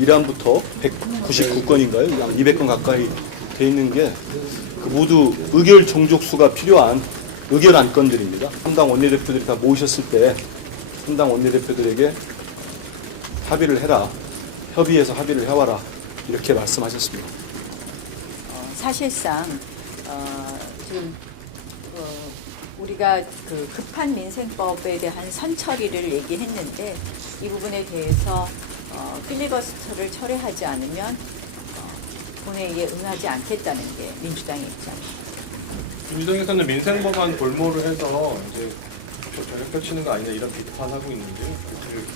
1안부터 199건인가요? 약 200건 가까이 돼 있는 게 그 모두 의결 종족수가 필요한 의결 안건들입니다. 한당 원내대표들이 다 모이셨을 때 한당 원내대표들에게 합의를 해라. 협의해서 합의를 해와라. 이렇게 말씀하셨습니다. 어, 사실상 어, 지금 어, 우리가 그 급한 민생법에 대한 선처리를 얘기했는데 이 부분에 대해서 어, 필리버스터를 철회하지 않으면 어, 본회의에 응하지 않겠다는 게 민주당의 입장입니다. 민주당에서는 민생 법안 볼모를 해서 이제 저- 저녁 펼치는 거 아니냐 이런 비판하고 있는데 그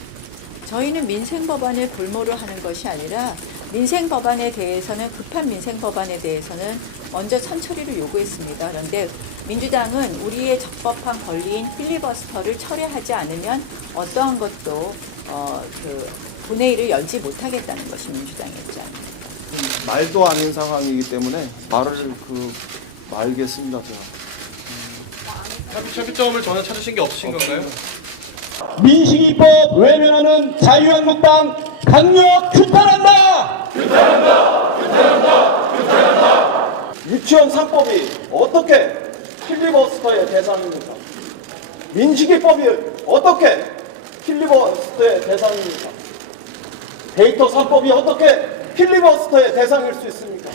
저희는 민생 법안을 볼모로 하는 것이 아니라 민생 법안에 대해서는 급한 민생 법안에 대해서는 먼저 천처리를 요구했습니다. 그런데 민주당은 우리의 적법한 권리인 필리버스터를 철회하지 않으면 어떠한 것도 어, 그 본회의를 열지 못하겠다는 것이 민주당의 입장입니다. 말도 아닌 상황이기 때문에 말을 그 말겠습니다. 제가. 협의, 협의점을 전혀 찾으신 게 없으신 건가요? 민식이법 외면하는 자유한국당 강력 규탄한다! 유치원 3법이 어떻게 필리버스터의 대상입니까? 민식이법이 어떻게 필리버스터의 대상입니까? 데이터 3법이 어떻게 필리버스터의 대상일 수 있습니까?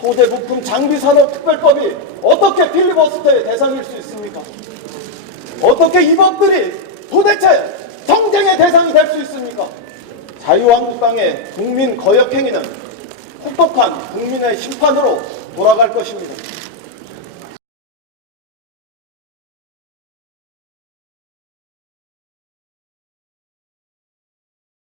토대 부품 장비 산업 특별법이 어떻게 필리버스터의 대상일 수 있습니까? 어떻게 이 법들이 도대체 정쟁의 대상이 될 수 있습니까? 자유한국당의 국민 거역 행위는 혹독한 국민의 심판으로 돌아갈 것입니다.